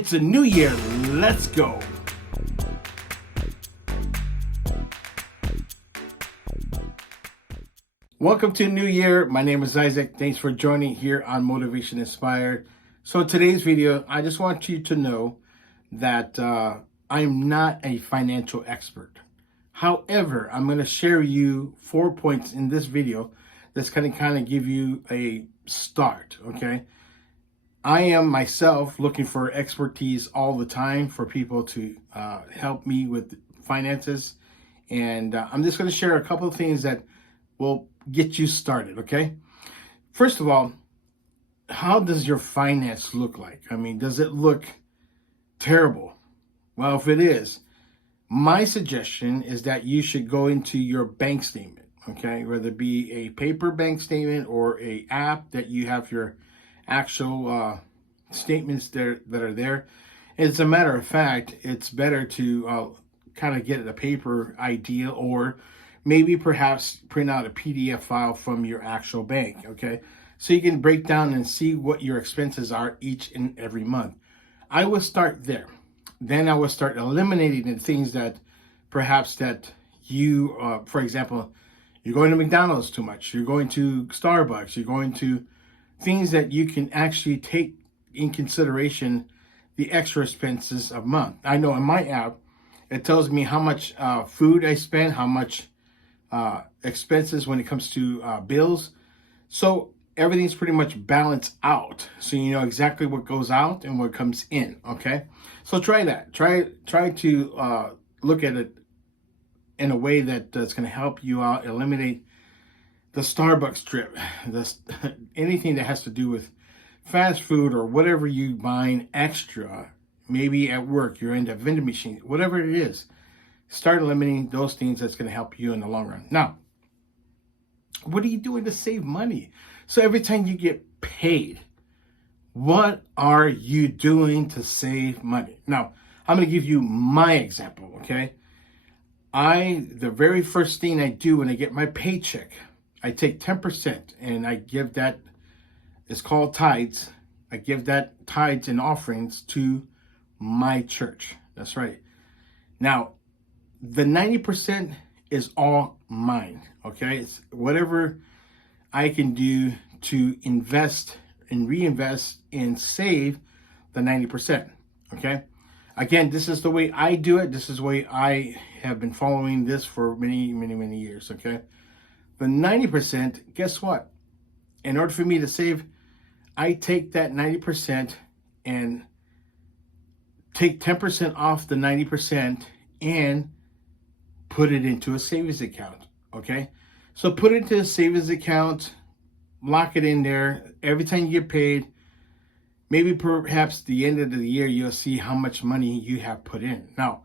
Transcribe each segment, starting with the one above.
It's a new year. Let's go. Welcome to New Year. My name is Isaac. Thanks for joining here on Motivation Inspired. So today's video, I just want you to know that I'm not a financial expert. However, I'm going to share you 4 points in this video that's going to kind of give you a start, okay? I am myself looking for expertise all the time for people to help me with finances. And I'm just going to share a couple of things that will get you started, okay? First of all, how does your finance look like? I mean, does it look terrible? Well, if it is, my suggestion is that you should go into your bank statement, okay? Whether it be a paper bank statement or a app that you have your actual statements there that are there. As a matter of fact, it's better to kind of get a paper idea, or maybe perhaps print out a PDF file from your actual bank, okay? So you can break down and see what your expenses are each and every month. I will start there. Then I will start eliminating the things that perhaps that you, for example, you're going to McDonald's too much, you're going to Starbucks, you're going to things that you can actually take in consideration the extra expenses of month. I know in my app, it tells me how much food I spend, how much expenses when it comes to bills. So everything's pretty much balanced out. So you know exactly what goes out and what comes in, okay? So try that. Try to look at it in a way that that's going to help you out, eliminate the Starbucks trip, anything that has to do with fast food or whatever you buying extra, maybe at work, you're into vending machine, whatever it is, start eliminating those things that's going to help you in the long run. Now, what are you doing to save money? So every time you get paid, what are you doing to save money? Now, I'm going to give you my example, okay? The very first thing I do when I get my paycheck, I take 10% and I give that, it's called tithes. I give that tithes and offerings to my church. That's right. Now, the 90% is all mine, okay? It's whatever I can do to invest and reinvest and save the 90%, okay? Again, this is the way I do it. This is the way I have been following this for many, many, many years, okay? The 90%, guess what? In order for me to save, I take that 90% and take 10% off the 90% and put it into a savings account, okay? So put it into a savings account, lock it in there. Every time you get paid, maybe perhaps the end of the year, you'll see how much money you have put in. Now,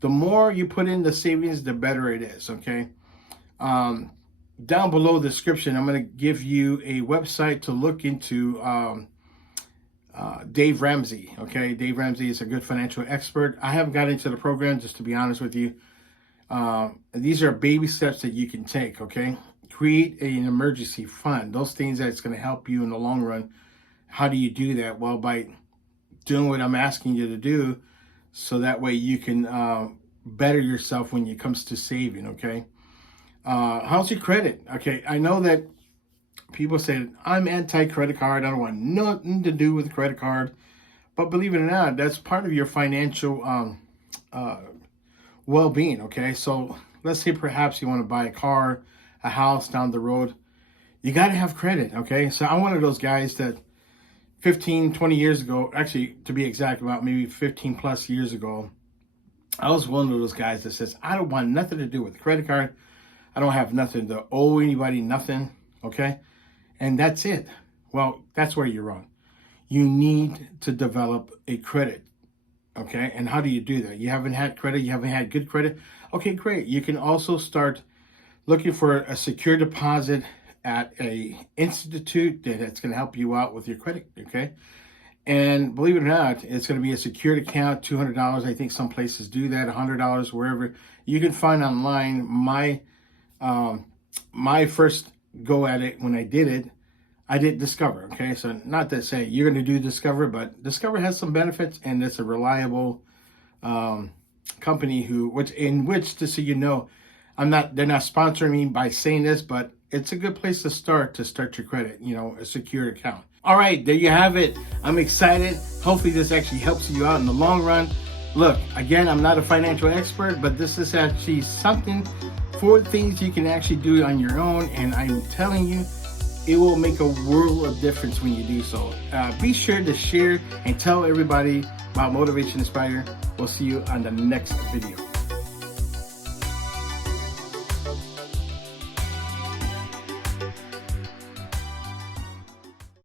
the more you put in the savings, the better it is, okay? Down below the description, I'm going to give you a website to look into, Dave Ramsey, okay? Dave Ramsey is a good financial expert. I haven't got into the program, just to be honest with you. These are baby steps that you can take, okay? Create an emergency fund. Those things that's going to help you in the long run. How do you do that? Well, by doing what I'm asking you to do, so that way you can better yourself when it comes to saving, okay? How's your credit? Okay, I know that people say, I'm anti-credit card. I don't want nothing to do with credit card. But believe it or not, that's part of your financial well-being, okay? So let's say perhaps you want to buy a car, a house down the road. You got to have credit, okay? So I'm one of those guys that 15, 20 years ago, actually, to be exact, about maybe 15 plus years ago, I was one of those guys that says, I don't want nothing to do with credit card. I don't have nothing to owe anybody, nothing, okay? And that's it. Well, that's where you're wrong. You need to develop a credit, okay? And how do you do that? You haven't had credit, you haven't had good credit. Okay, great. You can also start looking for a secure deposit at a institute that's going to help you out with your credit, okay? And believe it or not, it's going to be a secured account, $200. I think some places do that, $100, wherever. You can find online my first go at it when I did it. I did Discover. Okay, so not to say you're going to do Discover, but Discover has some benefits, and it's a reliable company which just so you know, they're not sponsoring me by saying this, but it's a good place to start your credit, a secure account. All right, there you have it. I'm excited. Hopefully this actually helps you out in the long run. Look, again, I'm not a financial expert, but this is actually something for things you can actually do on your own, and I'm telling you, it will make a world of difference when you do so. Be sure to share and tell everybody about Motivation Inspire. We'll see you on the next video.